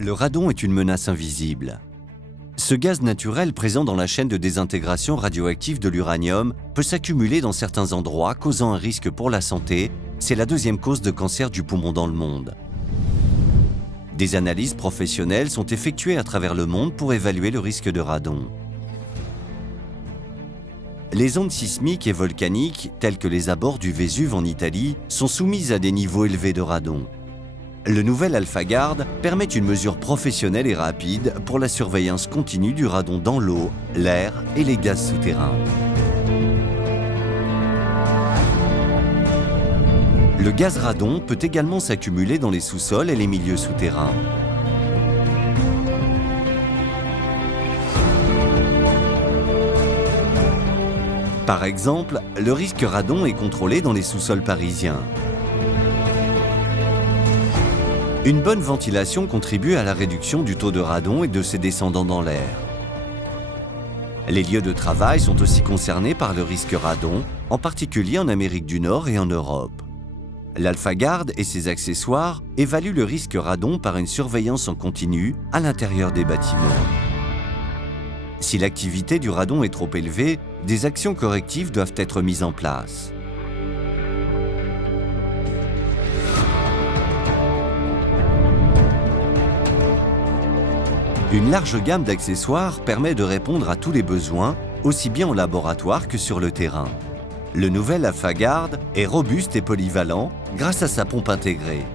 Le radon est une menace invisible. Ce gaz naturel présent dans la chaîne de désintégration radioactive de l'uranium peut s'accumuler dans certains endroits, causant un risque pour la santé. C'est la deuxième cause de cancer du poumon dans le monde. Des analyses professionnelles sont effectuées à travers le monde pour évaluer le risque de radon. Les ondes sismiques et volcaniques, telles que les abords du Vésuve en Italie, sont soumises à des niveaux élevés de radon. Le nouvel AlphaGuard permet une mesure professionnelle et rapide pour la surveillance continue du radon dans l'eau, l'air et les gaz souterrains. Le gaz radon peut également s'accumuler dans les sous-sols et les milieux souterrains. Par exemple, le risque radon est contrôlé dans les sous-sols parisiens. Une bonne ventilation contribue à la réduction du taux de radon et de ses descendants dans l'air. Les lieux de travail sont aussi concernés par le risque radon, en particulier en Amérique du Nord et en Europe. L'AlphaGuard et ses accessoires évaluent le risque radon par une surveillance en continu à l'intérieur des bâtiments. Si l'activité du radon est trop élevée, des actions correctives doivent être mises en place. Une large gamme d'accessoires permet de répondre à tous les besoins, aussi bien en laboratoire que sur le terrain. Le nouvel AlphaGuard est robuste et polyvalent grâce à sa pompe intégrée.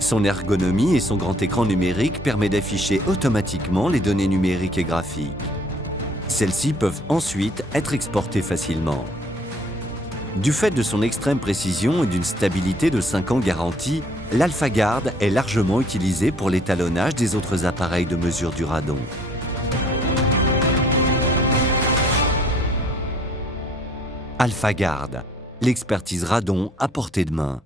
Son ergonomie et son grand écran numérique permettent d'afficher automatiquement les données numériques et graphiques. Celles-ci peuvent ensuite être exportées facilement. Du fait de son extrême précision et d'une stabilité de 5 ans garantie, l'AlphaGuard est largement utilisé pour l'étalonnage des autres appareils de mesure du radon. AlphaGuard, l'expertise radon à portée de main.